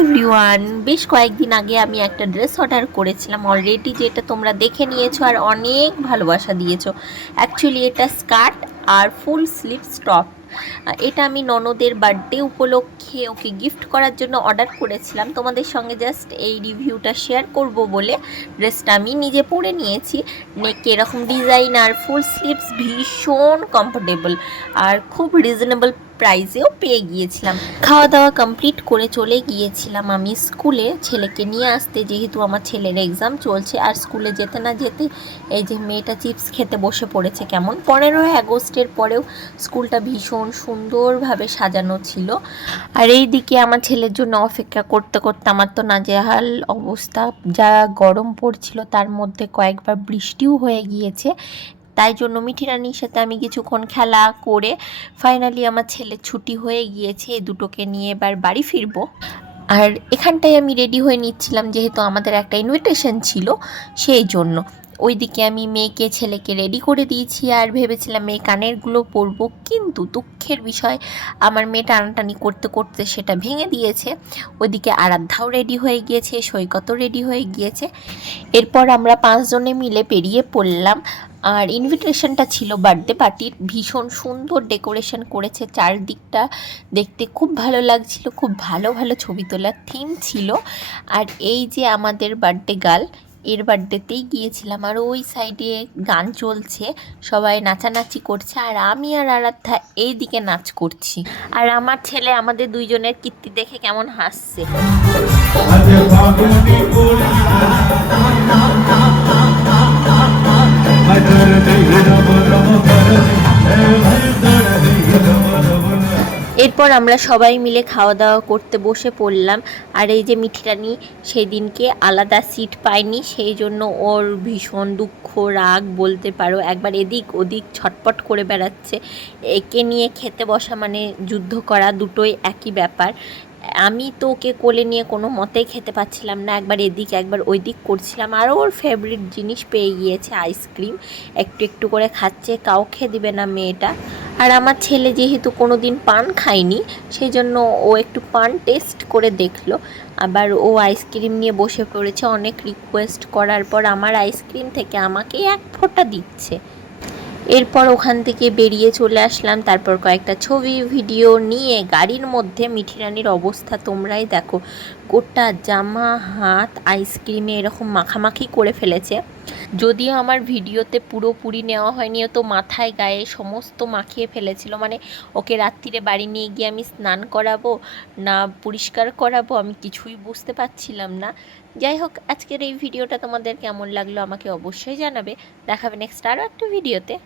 Everyone, বেশ কয়েকদিন আগে আমি একটা ড্রেস অর্ডার করেছিলাম অলরেডি, যেটা তোমরা দেখে নিয়েছো আর অনেক ভালোবাসা দিয়েছো। অ্যাকচুয়ালি এটা স্কার্ট আর ফুল স্লিভস টপ। এটা আমি ননদের বার্থডে উপলক্ষে ওকে গিফট করার জন্য অর্ডার করেছিলাম। তোমাদের সঙ্গে জাস্ট এই রিভিউটা শেয়ার করব বলে ড্রেসটা আমি নিজে পরে নিয়েছি। নেকে এরকম ডিজাইন আর ফুল স্লিভস ভীষণ কমফোর্টেবল আর খুব রিজনেবল প্রাইসেও পেয়ে গিয়েছিলাম। খাওয়া দাওয়া কমপ্লিট করে চলে গিয়েছিলাম আমি স্কুলে ছেলেকে নিয়ে আসতে, যেহেতু আমার ছেলের এক্সাম চলছে। আর স্কুলে যেতে না যেতে এই যে মেয়েটা চিপস খেতে বসে পড়েছে। কেমন 15ই আগস্টের পরেও স্কুলটা ভীষণ সুন্দরভাবে সাজানো ছিল। আর এই দিকে আমার ছেলের জন্য অপেক্ষা করতে করতে আমার তো নাজেহাল অবস্থা। যা গরম পড়ছিল তার মধ্যে কয়েকবার বৃষ্টিও হয়ে গিয়েছে। তাই জন্য মিঠি রানীর সাথে আমি কিছুক্ষণ খেলা করে ফাইনালি আমার ছেলের ছুটি হয়ে গিয়েছে। এই দুটোকে নিয়ে এবার বাড়ি ফিরবো। আর এখানটায় আমি রেডি হয়ে নিচ্ছিলাম, যেহেতু আমাদের একটা ইনভিটেশন ছিল সেই জন্য। ওইদিকে আমি মেয়েকে ছেলেকে রেডি করে দিয়েছি আর ভেবেছিলাম মেয়ে কানেরগুলো পরবো, কিন্তু দুঃখের বিষয় আমার মেয়ে টানাটানি করতে করতে সেটা ভেঙে দিয়েছে। ওইদিকে আরাধ্যাও রেডি হয়ে গিয়েছে, সৈকতও রেডি হয়ে গিয়েছে। এরপর আমরা 5 জনে মিলে বেরিয়ে পড়লাম। আর ইনভিটেশনটা ছিল বার্থডে পার্টির। ভীষণ সুন্দর ডেকোরেশন করেছে চারদিকটা, দেখতে খুব ভালো লাগছিল। খুব ভালো ভালো ছবি তোলার থিম ছিল। আর এই যে আমাদের বার্থডে গার্ল, এর বার্থডেতেই গিয়েছিলাম। আর ওই সাইডে গান চলছে, সবাই নাচানাচি করছে আর আমি আর আরাধ্যা এই দিকে নাচ করছি। আর আমার ছেলে আমাদের দুইজনের কীর্তি দেখে কেমন হাসছে। এরপর আমরা সবাই মিলে খাওয়া দাওয়া করতে বসে পড়লাম। আর এই যে মিঠি রানী সেই দিনকে আলাদা সিট পায়নি, সেই জন্য ওর ভীষণ দুঃখ রাগ বলতে পারো। একবার এদিক ওদিক ছটপট করে বেড়াচ্ছে। একে নিয়ে খেতে বসা মানে যুদ্ধ করা, দুটোই একই ব্যাপার। আমি তো ওকে কোলে নিয়ে কোনো মতেই খেতে পাচ্ছিলাম না, একবার এদিক একবার ওই দিক করছিলাম। আর ওর ফেভারিট জিনিস পেয়ে গিয়েছে আইসক্রিম, একটু একটু করে খাচ্ছে, কাউকে দিবে না মেয়েটা। আর আমার ছেলে যেহেতু কোনো দিন পান খায়নি, সেই জন্য ও একটু পান টেস্ট করে দেখলো। আবার ও আইসক্রিম নিয়ে বসে পড়েছে। অনেক রিকোয়েস্ট করার পর আমার আইসক্রিম থেকে আমাকেই এক ফোঁটা দিচ্ছে। এরপর ওখান থেকে বেরিয়ে চলে আসলাম। তারপর কয়েকটা ছবি ভিডিও নিয়ে গাড়ির মধ্যে মিঠি রানীর অবস্থা তোমরাই দেখো, গোটা জামা হাত আইসক্রিমে এরকম মাখামাখি করে ফেলেছে। যদিও আমার ভিডিওতে পুরোপুরি নেওয়া হয়নি, ও তো মাথায় গায়ে সমস্ত মাখিয়ে ফেলেছিল। মানে ওকে রাত্রিরে বাড়ি নিয়ে গিয়ে আমি স্নান করাবো না পরিষ্কার করাবো আমি কিছুই বুঝতে পারছিলাম না। যাই হোক, আজকের এই ভিডিওটা তোমাদের কেমন লাগলো আমাকে অবশ্যই জানাবে। দেখাবে নেক্সট আরও একটা ভিডিওতে।